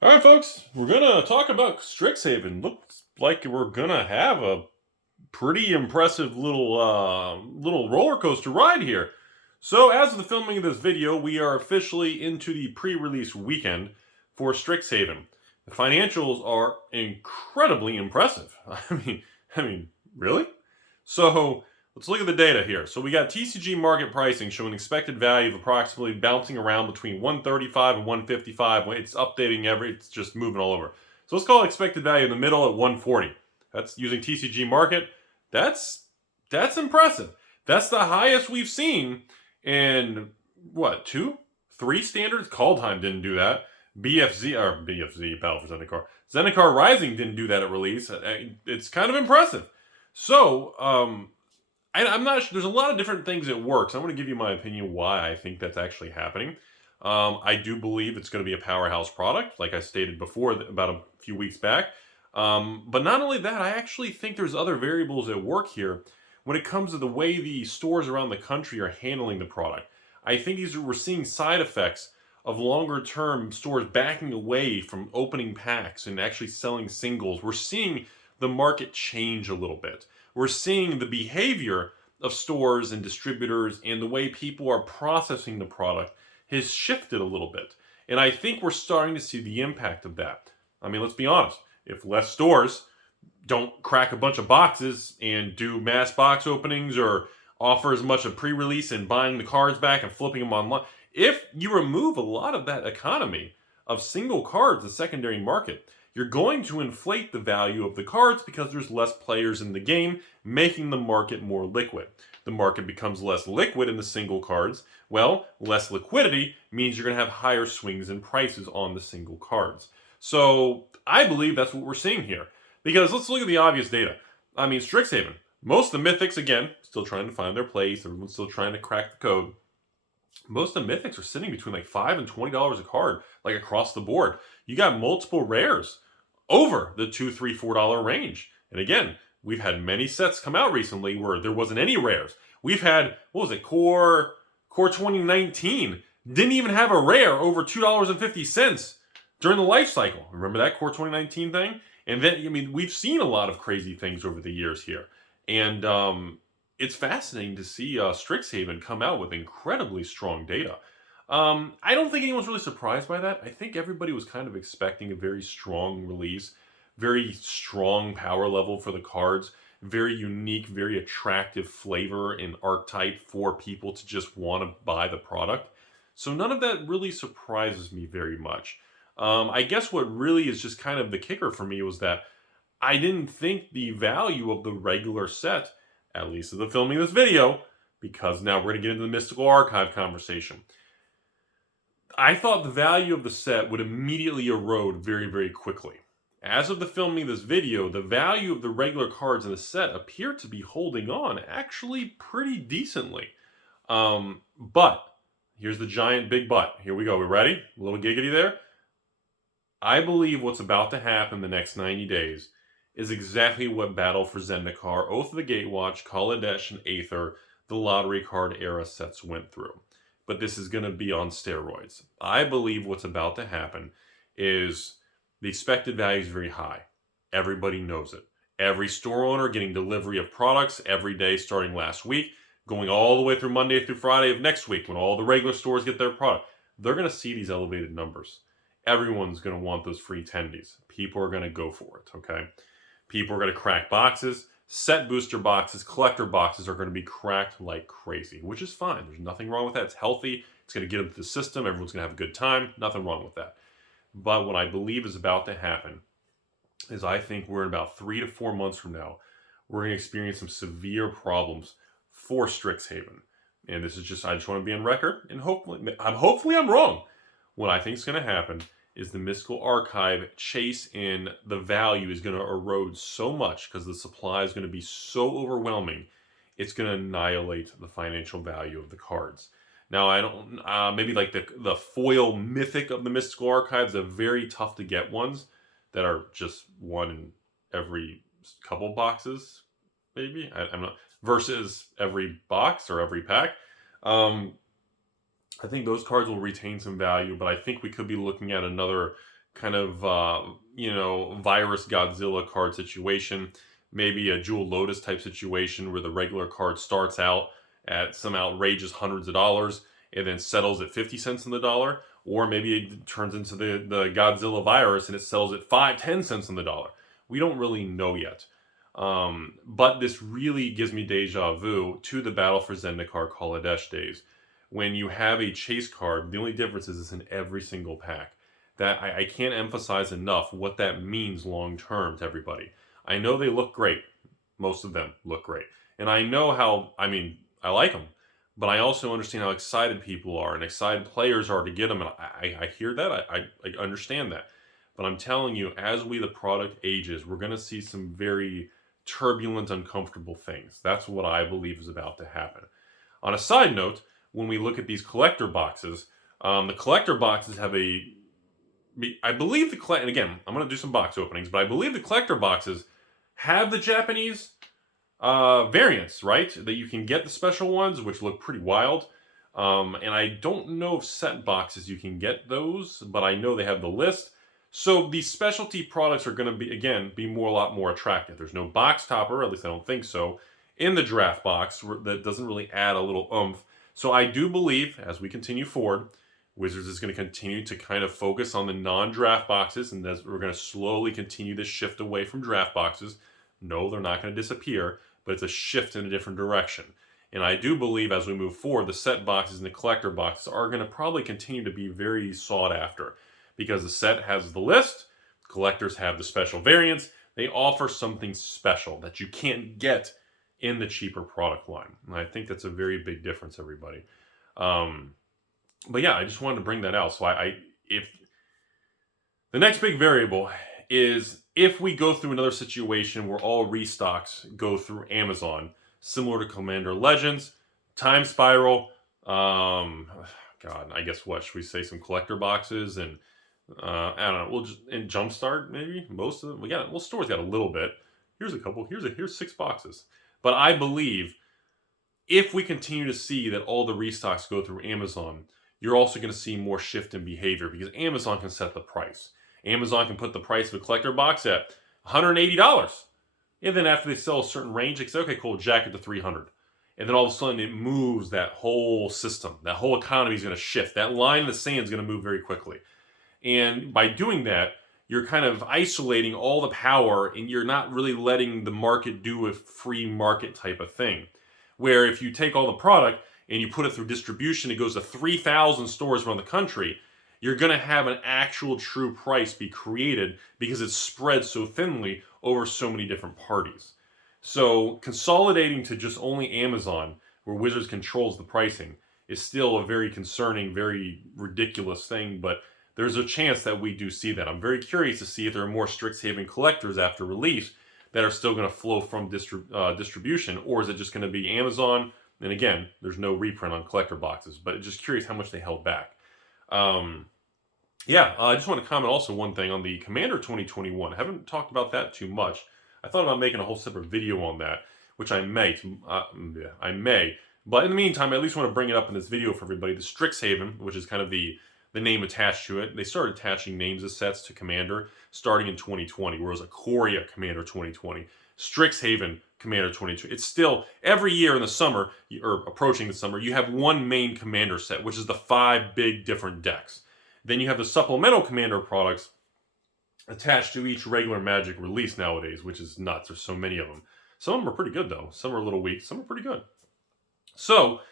All right, folks, we're gonna talk about Strixhaven. Looks like we're gonna have a pretty impressive little roller coaster ride here. So, as of the filming of this video, we are officially into the pre-release weekend for Strixhaven. The financials are incredibly impressive. I mean, really? So, let's look at the data here. So, we got TCG market pricing showing expected value of approximately bouncing around between 135 and 155. It's updating it's just moving all over. So, let's call it expected value in the middle at 140. That's using TCG market. That's impressive. That's the highest we've seen in what, 3 standards? Kaldheim didn't do that. BFZ Battle for Zendikar. Zendikar Rising didn't do that at release. It's kind of impressive. So, I'm not sure. There's a lot of different things at work. So I'm going to give you my opinion why I think that's actually happening. I do believe it's going to be a powerhouse product, like I stated before about a few weeks back. But not only that, I actually think there's other variables at work here when it comes to the way the stores around the country are handling the product. I think we're seeing side effects of longer term stores backing away from opening packs and actually selling singles. We're seeing the market change a little bit. We're seeing the behavior of stores and distributors and the way people are processing the product has shifted a little bit. And I think we're starting to see the impact of that. I mean, let's be honest. If less stores don't crack a bunch of boxes and do mass box openings or offer as much of pre-release and buying the cards back and flipping them online, if you remove a lot of that economy of single cards, the secondary market, you're going to inflate the value of the cards because there's less players in the game, making the market more liquid. The market becomes less liquid in the single cards. Well, less liquidity means you're going to have higher swings in prices on the single cards. So I believe that's what we're seeing here. Because let's look at the obvious data. I mean, Strixhaven, most of the mythics, again, still trying to find their place. Everyone's still trying to crack the code. Most of the mythics are sitting between like $5 and $20 a card, like across the board. You got multiple rares over the $2, $3, $4 range. And again, we've had many sets come out recently where there wasn't any rares. We've had, what was it, Core 2019 didn't even have a rare over $2.50 during the life cycle. Remember that Core 2019 thing? And then, I mean, we've seen a lot of crazy things over the years here. And it's fascinating to see Strixhaven come out with incredibly strong data. I don't think anyone's really surprised by that. I think everybody was kind of expecting a very strong release, very strong power level for the cards, very unique, very attractive flavor and archetype for people to just want to buy the product. So none of that really surprises me very much. I guess what really is just kind of the kicker for me was that I didn't think the value of the regular set, at least at the filming of this video, because now we're going to get into the Mystical Archive conversation. I thought the value of the set would immediately erode very, very quickly. As of the filming of this video, the value of the regular cards in the set appear to be holding on actually pretty decently. But, here's the giant big but. Here we go. We ready? A little giggity there? I believe what's about to happen the next 90 days is exactly what Battle for Zendikar, Oath of the Gatewatch, Kaladesh, and Aether, the lottery card era sets went through. But this is going to be on steroids. I believe what's about to happen is the expected value is very high. Everybody knows it. Every store owner getting delivery of products every day starting last week, going all the way through Monday through Friday of next week when all the regular stores get their product. They're going to see these elevated numbers. Everyone's going to want those free tendies. People are going to go for it, okay? People are going to crack boxes. Set booster boxes, collector boxes are going to be cracked like crazy, which is fine. There's nothing wrong with that. It's healthy. It's going to get into the system. Everyone's going to have a good time. Nothing wrong with that. But what I believe is about to happen is I think we're in about 3 to 4 months from now, we're going to experience some severe problems for Strixhaven. And this is just, I just want to be on record, and hopefully I'm wrong. What I think is going to happen is the Mystical Archive chase in the value is going to erode so much because the supply is going to be so overwhelming, it's going to annihilate the financial value of the cards. Now, I don't, maybe like the foil mythic of the Mystical Archives, the very tough to get ones that are just one in every couple boxes, maybe. I'm not, versus every box or every pack. I think those cards will retain some value, but I think we could be looking at another kind of, virus Godzilla card situation. Maybe a Jewel Lotus type situation where the regular card starts out at some outrageous hundreds of dollars and then settles at 50 cents on the dollar. Or maybe it turns into the Godzilla virus and it sells at 5-10 cents on the dollar. We don't really know yet. But this really gives me deja vu to the Battle for Zendikar Kaladesh days. When you have a chase card, the only difference is it's in every single pack. That I can't emphasize enough what that means long term to everybody. I know they look great. Most of them look great. And I know how, I like them. But I also understand how excited people are and excited players are to get them. And I hear that. I understand that. But I'm telling you, as the product ages, we're going to see some very turbulent, uncomfortable things. That's what I believe is about to happen. On a side note, when we look at these collector boxes, the collector boxes have I believe and again, I'm going to do some box openings, but I believe the collector boxes have the Japanese variants, right? That you can get the special ones, which look pretty wild. And I don't know if set boxes you can get those, but I know they have the list. So these specialty products are going to be a lot more attractive. There's no box topper, at least I don't think so, in the draft box that doesn't really add a little oomph. So I do believe, as we continue forward, Wizards is going to continue to kind of focus on the non-draft boxes, and as we're going to slowly continue this shift away from draft boxes. No, they're not going to disappear, but it's a shift in a different direction. And I do believe as we move forward, the set boxes and the collector boxes are going to probably continue to be very sought after, because the set has the list, collectors have the special variants. They offer something special that you can't get in the cheaper product line. And I think that's a very big difference, everybody. But yeah, I just wanted to bring that out. So if the next big variable is if we go through another situation where all restocks go through Amazon, similar to Commander Legends, Time Spiral, I guess what should we say? Some collector boxes and I don't know. We'll just in Jumpstart maybe most of them. Store's got a little bit. Here's a couple. Here's 6 boxes. But I believe if we continue to see that all the restocks go through Amazon, you're also going to see more shift in behavior because Amazon can set the price. Amazon can put the price of a collector box at $180. And then after they sell a certain range, they say, okay, cool, jack it to $300. And then all of a sudden it moves that whole system. That whole economy is going to shift. That line in the sand is going to move very quickly. And by doing that, you're kind of isolating all the power and you're not really letting the market do a free market type of thing. Where if you take all the product and you put it through distribution, it goes to 3,000 stores around the country, you're going to have an actual true price be created because it's spread so thinly over so many different parties. So consolidating to just only Amazon, where Wizards controls the pricing, is still a very concerning, very ridiculous thing, but there's a chance that we do see that. I'm very curious to see if there are more Strixhaven collectors after release that are still going to flow from distribution, or is it just going to be Amazon? And again, there's no reprint on collector boxes, but just curious how much they held back. I just want to comment also one thing on the Commander 2021. I haven't talked about that too much. I thought about making a whole separate video on that, which I may. But in the meantime, I at least want to bring it up in this video for everybody. The Strixhaven, which is kind of the name attached to it. They started attaching names of sets to Commander starting in 2020, whereas Ikoria Commander 2020, Strixhaven Commander 2020. It's still, every year in the summer, or approaching the summer, you have one main Commander set, which is the 5 big different decks. Then you have the supplemental Commander products attached to each regular Magic release nowadays, which is nuts. There's so many of them. Some of them are pretty good, though. Some are a little weak. Some are pretty good. So,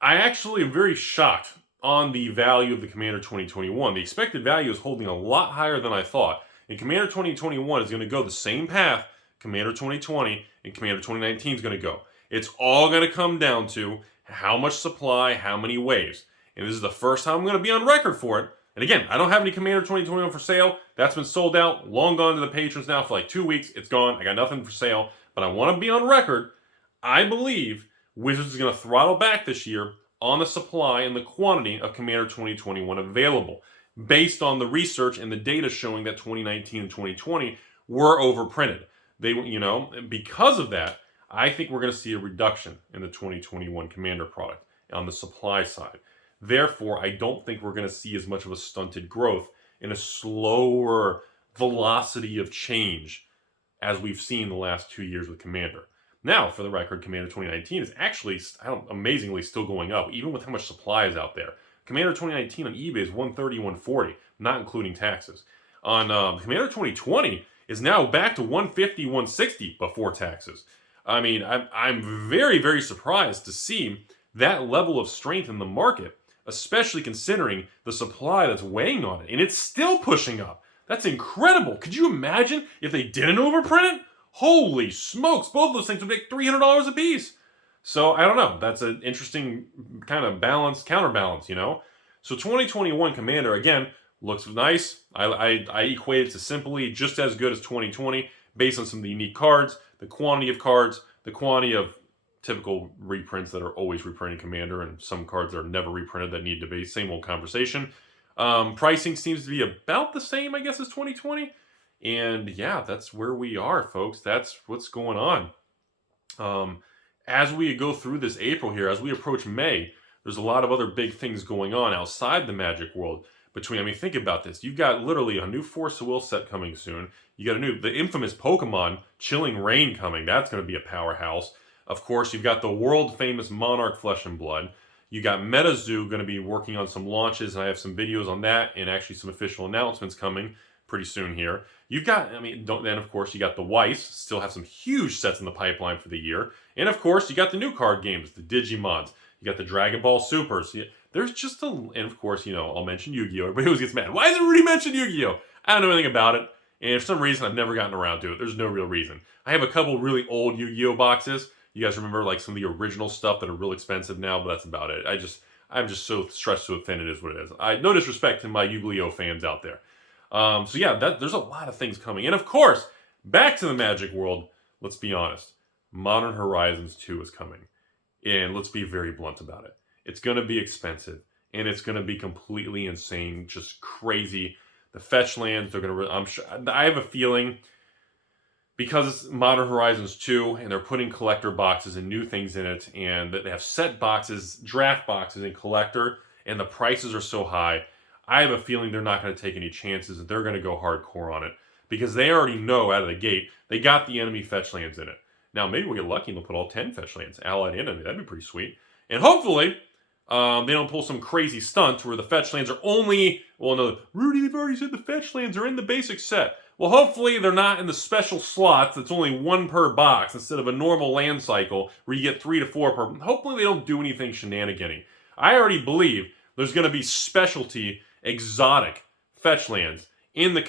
I actually am very shocked on the value of the Commander 2021. The expected value is holding a lot higher than I thought. And Commander 2021 is going to go the same path Commander 2020 and Commander 2019 is going to go. It's all going to come down to how much supply, how many waves. And this is the first time I'm going to be on record for it. And again, I don't have any Commander 2021 for sale. That's been sold out, long gone to the patrons now for like 2 weeks. It's gone. I got nothing for sale. But I want to be on record. I believe Wizards is going to throttle back this year on the supply and the quantity of Commander 2021 available, based on the research and the data showing that 2019 and 2020 were overprinted. Because of that, I think we're going to see a reduction in the 2021 Commander product on the supply side. Therefore, I don't think we're going to see as much of a stunted growth in a slower velocity of change as we've seen the last 2 years with Commander. Now, for the record, Commander 2019 is actually amazingly still going up, even with how much supply is out there. Commander 2019 on eBay is $130, $140, not including taxes. On Commander 2020 is now back to $150, $160 before taxes. I mean, I'm very, very surprised to see that level of strength in the market, especially considering the supply that's weighing on it. And it's still pushing up. That's incredible. Could you imagine if they didn't overprint it? Holy smokes, both of those things would make $300 a piece. So, I don't know. That's an interesting kind of counterbalance, you know? So, 2021 Commander, again, looks nice. I equate it to simply just as good as 2020 based on some of the unique cards, the quantity of cards, the quantity of typical reprints that are always reprinting Commander, and some cards that are never reprinted that need to be. Same old conversation. Pricing seems to be about the same, I guess, as 2020. And yeah, that's where we are, folks. That's what's going on. As we go through this April here, as we approach May, there's a lot of other big things going on outside the Magic world. I mean, think about this. You've got literally a new Force of Will set coming soon. You got the infamous Pokemon Chilling Reign coming. That's going to be a powerhouse. Of course, you've got the world famous Monarch Flesh and Blood. You got MetaZoo going to be working on some launches, and I have some videos on that and actually some official announcements coming pretty soon here. You've got, then of course you got the Weiss, still have some huge sets in the pipeline for the year. And of course you got the new card games, the Digimons. You got the Dragon Ball Supers. There's just and of course, I'll mention Yu-Gi-Oh! Everybody always gets mad. Why doesn't Rudy mention Yu-Gi-Oh! I don't know anything about it. And for some reason, I've never gotten around to it. There's no real reason. I have a couple really old Yu-Gi-Oh! Boxes. You guys remember like some of the original stuff that are real expensive now, but that's about it. I'm just so stretched so thin, it is what it is. No disrespect to my Yu-Gi-Oh! Fans out there. So yeah, there's a lot of things coming. And of course, back to the Magic world, let's be honest. Modern Horizons 2 is coming. And let's be very blunt about it. It's going to be expensive. And it's going to be completely insane, just crazy. The fetch lands, they're going to... I'm sure, I have a feeling, because it's Modern Horizons 2, and they're putting collector boxes and new things in it, and they have set boxes, draft boxes, and collector, and the prices are so high, I have a feeling they're not going to take any chances, and they're going to go hardcore on it. Because they already know out of the gate, they got the enemy fetch lands in it. Now, maybe we'll get lucky and they'll put all 10 fetch lands, allied and enemy. That'd be pretty sweet. And hopefully, they don't pull some crazy stunt where the fetch lands are only... Well, no, Rudy, they've already said the fetch lands are in the basic set. Well, hopefully they're not in the special slots that's only one per box instead of a normal land cycle where you get 3 to 4 per... Hopefully they don't do anything shenanigan-y. I already believe there's going to be specialty, exotic fetch lands in the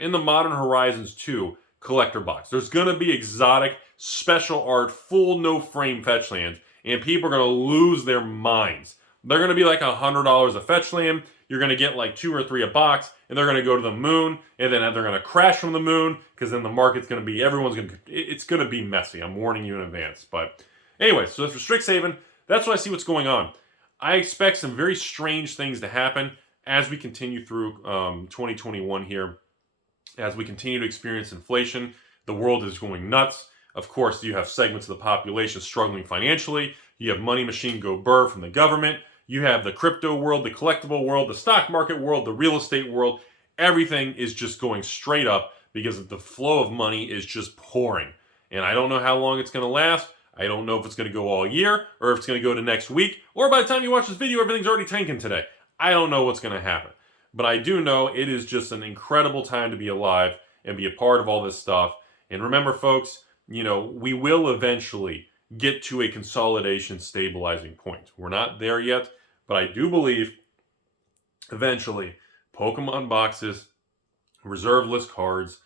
in the Modern Horizons 2 collector box. There's going to be exotic, special art, full no-frame fetch lands, and people are going to lose their minds. They're going to be like $100 a fetch land. You're going to get like 2 or 3 a box, and they're going to go to the moon, and then they're going to crash from the moon, because then the market's going to be, it's going to be messy. I'm warning you in advance. But anyway, so that's for Strixhaven. That's what I see what's going on. I expect some very strange things to happen as we continue through 2021 here. As we continue to experience inflation, the world is going nuts. Of course, you have segments of the population struggling financially. You have money machine go burr from the government. You have the crypto world, the collectible world, the stock market world, the real estate world. Everything is just going straight up because the flow of money is just pouring. And I don't know how long it's going to last. I don't know if it's going to go all year or if it's going to go to next week. Or by the time you watch this video, everything's already tanking today. I don't know what's going to happen. But I do know it is just an incredible time to be alive and be a part of all this stuff. And remember, folks, we will eventually get to a consolidation stabilizing point. We're not there yet, but I do believe eventually Pokemon boxes, reserve list cards,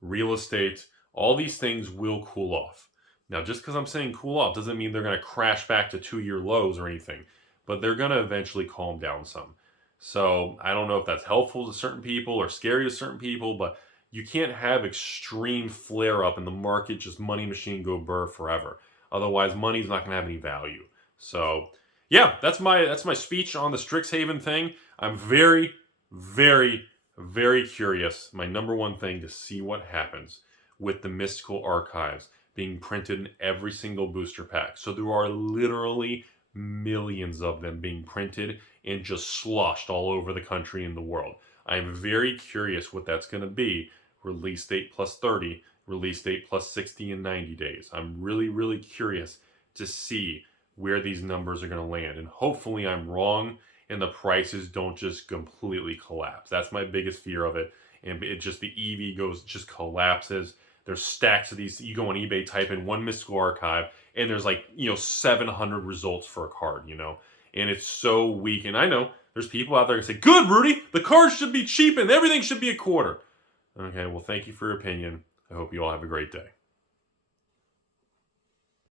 real estate, all these things will cool off. Now, just because I'm saying cool off doesn't mean they're going to crash back to 2-year lows or anything, but they're going to eventually calm down some. So I don't know if that's helpful to certain people or scary to certain people, but you can't have extreme flare up in the market, just money machine go burr forever. Otherwise, money's not going to have any value. So yeah, that's my speech on the Strixhaven thing. I'm very, very, very curious. My number one thing to see what happens with the Mystical Archives being printed in every single booster pack. So there are literally millions of them being printed and just sloshed all over the country and the world. I'm very curious what that's going to be. Release date plus 30, release date plus 60 and 90 days. I'm really, really curious to see where these numbers are going to land. And hopefully I'm wrong and the prices don't just completely collapse. That's my biggest fear of it. And it just, the EV just collapses. There's stacks of these. You go on eBay, type in one mystical archive, and there's like, 700 results for a card, and it's so weak. And I know there's people out there that say, good, Rudy, the cards should be cheap and everything should be a quarter. Okay, well, thank you for your opinion. I hope you all have a great day.